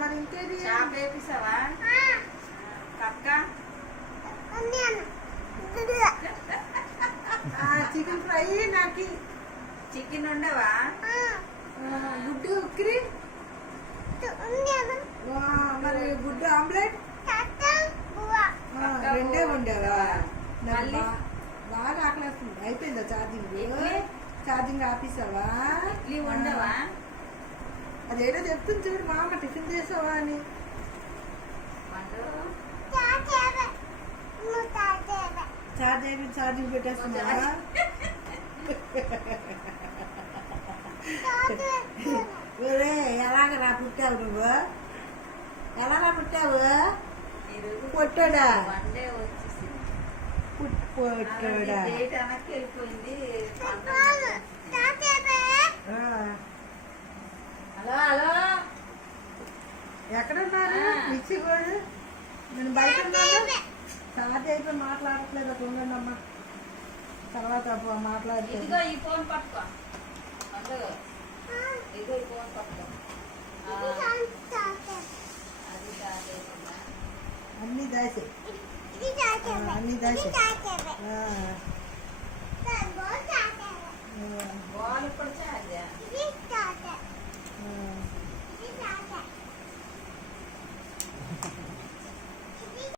మరి ఇంకేది చేప వేపిస్తావా కక్క చికెన్ ఫ్రై నాకు చికెన్ ఉండవా గుడ్డు ఉక్కిరి మరి గుడ్డు ఆమ్లెట్ రెండే ఉండేవా మళ్ళీ? బాగా ఆకలేస్తుంది అయిపోయిందా ఛార్జింగ్ ఆపేసావా ఇడ్లీ ఉండవా అదేదో చెప్తుంది చూడు మామ టిఫిన్ చేసావా అని ఛార్జింగ్ పెట్టేస్తున్నా ఎలాగరా పుట్టావు నువ్వు ఎలాగా పుట్టావు పొట్టాడా వన్డే వచ్చేసి పొట్టాడా డేట్ వెనక్కి వెళ్ళిపోయింది హలో హలో ఎక్కడ ఉన్నారు మిక్సీ కూడా నేను బయట ఉన్నాను ఛార్జ్ అయిపోయి మాట్లాడట్లేదు అక్కడ ఉండండి అమ్మా తర్వాత మాట్లాడుతుంది ఇదిగో ఈ ఫోన్ పట్టుకో ఇదిగో ఈ ఫోన్ పట్టుకో అది కాదేమన్నా అన్ని దాసే అన్ని దాసే బాల్ ఇప్పుడు చార్జా